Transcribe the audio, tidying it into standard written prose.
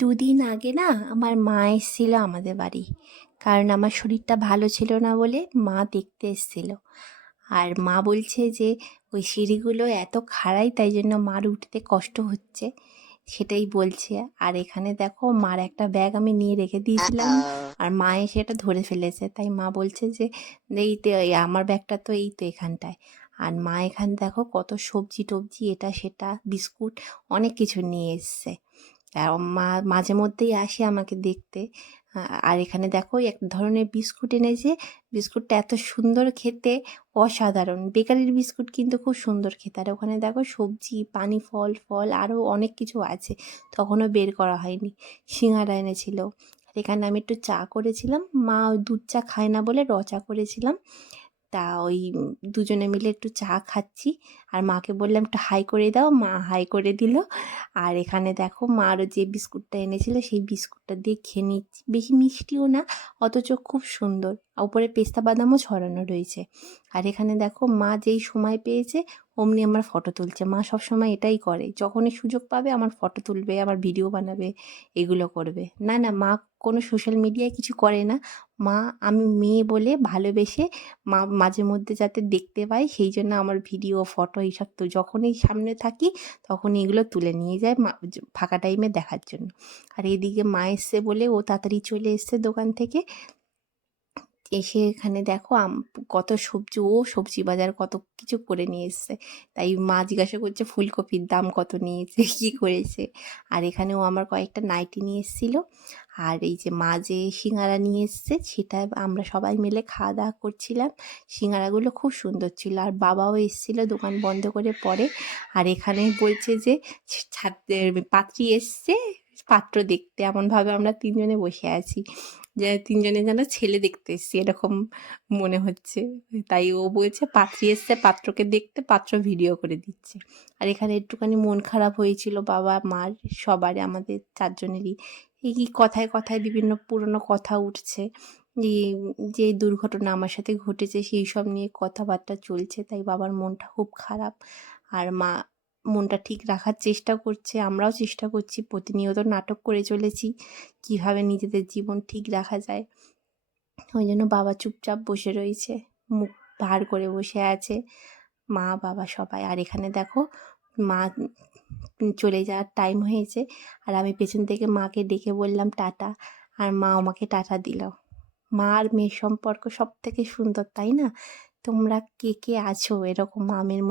দুদিন আগে না আমার মা এসেছিল আমাদের বাড়ি। কারণ আমার শরীরটা ভালো ছিল না বলে মা দেখতে এসেছিল। আর মা বলছে যে ওই সিঁড়িগুলো এত খাড়াই, তাই জন্য মার উঠতে কষ্ট হচ্ছে, সেটাই বলছে। আর এখানে দেখো মার একটা ব্যাগ আমি নিয়ে রেখে দিয়েছিলাম, আর মা এসে এটা ধরে ফেলেছে। তাই মা বলছে যে এই তো আমার ব্যাগটা তো এই তো এখানটায়। আর মা এখানে দেখো কত সবজি টবজি এটা সেটা বিস্কুট অনেক কিছু নিয়ে এসছে। আর মা মাঝে মধ্যেই আসে আমাকে দেখতে। আর এখানে দেখো এক ধরনের বিস্কুট এনেছে। বিস্কুটটা এত সুন্দর খেতে, অসাধারণ। বেকারির বিস্কুট কিন্তু খুব সুন্দর খেতে। আর ওখানে দেখো সবজি, পানি ফল ফল আরও অনেক কিছু আছে, তখনও বের করা হয়নি। সিঙ্গারা এনেছিল। আর এখানে আমি একটু চা করেছিলাম, মা ওই দুধ চা খায় না বলে চা করেছিলাম। তা ওই দুজনে মিলে একটু চা খাচ্ছি। আর মাকে বললাম একটু হাই করে দাও, মা হাই করে দিল। আর এখানে দেখো মা আরও যে বিস্কুটটা এনেছিল সেই বিস্কুটটা দিয়ে খেয়ে নিচ্ছি। বেশি মিষ্টিও না, অথচ খুব সুন্দর। উপরে পেস্তা বাদামও ছড়ানো রয়েছে। আর এখানে দেখো মা যেই সময় পেয়েছে অমনি আমার ফটো তুলছে। মা সবসময় এটাই করে, যখনই সুযোগ পাবে আমার ফটো তুলবে, আমার ভিডিও বানাবে, এগুলো করবে। না না, মা কোনো সোশ্যাল মিডিয়ায় কিছু করে না। মা, আমি মেয়ে বলে ভালোবেসে মা মাঝে মধ্যে যাতে দেখতে পাই, সেই জন্য আমার ভিডিও ফটো এইসব তো যখনই সামনে থাকি তখনই এগুলো তুলে নিয়ে যায় মা ফাঁকা টাইমে দেখার জন্য। আর এদিকে মা এসছে বলে ও তাড়াতাড়ি চলে এসছে দোকান থেকে। এসে এখানে দেখো কত সবজি, ও সবজি বাজার কত কিছু করে নিয়ে এসছে। তাই মা জিজ্ঞাসা করছে ফুলকপির দাম কত নিয়েছে, কী করেছে। আর এখানেও আমার কয়েকটা নাইটি নিয়ে এসেছিলো। আর এই যে মা যে সিঙ্গারা নিয়ে এসছে সেটা আমরা সবাই মিলে খাওয়া দাওয়া করছিলাম। সিঙ্গারাগুলো খুব সুন্দর ছিল। আর বাবাও এসেছিলো দোকান বন্ধ করে পরে। আর এখানে বলছে যে ছাদের পাত্রী এসছে পাত্র দেখতে। এমনভাবে আমরা তিনজনে বসে আছি যে তিনজনে যেন ছেলে দেখতে এসছি এরকম মনে হচ্ছে। তাই ও বলছে পাত্রী এসছে পাত্রকে দেখতে, পাত্র ভিডিও করে দিচ্ছে। আর এখানে একটুখানি মন খারাপ হয়েছিল বাবা মার, সবারই, আমাদের চারজনেরই। এই কি কথায় কথায় বিভিন্ন পুরনো কথা উঠছে, যে যে দুর্ঘটনা আমার সাথে ঘটেছে সেই সব নিয়ে কথাবার্তা চলছে। তাই বাবার মনটা খুব খারাপ। আর মা মনটা ঠিক রাখার চেষ্টা করছে, আমরাও চেষ্টা করছি, প্রতিনিয়ত নাটক করে চলেছি কীভাবে নিজেদের জীবন ঠিক রাখা যায়। ওই জন্য বাবা চুপচাপ বসে রয়েছে, মুখ ভার করে বসে আছে, মা বাবা সবাই। আর এখানে দেখো মা চলে যাওয়ার টাইম হয়েছে। আর আমি পেছন থেকে মাকে ডেকে বললাম টাটা, আর মা আমাকে টাটা দিল। মা আর মেয়ের সম্পর্ক সব থেকে সুন্দর, তাই না? তোমরা কে কে আছো এরকম মামের মধ্যে?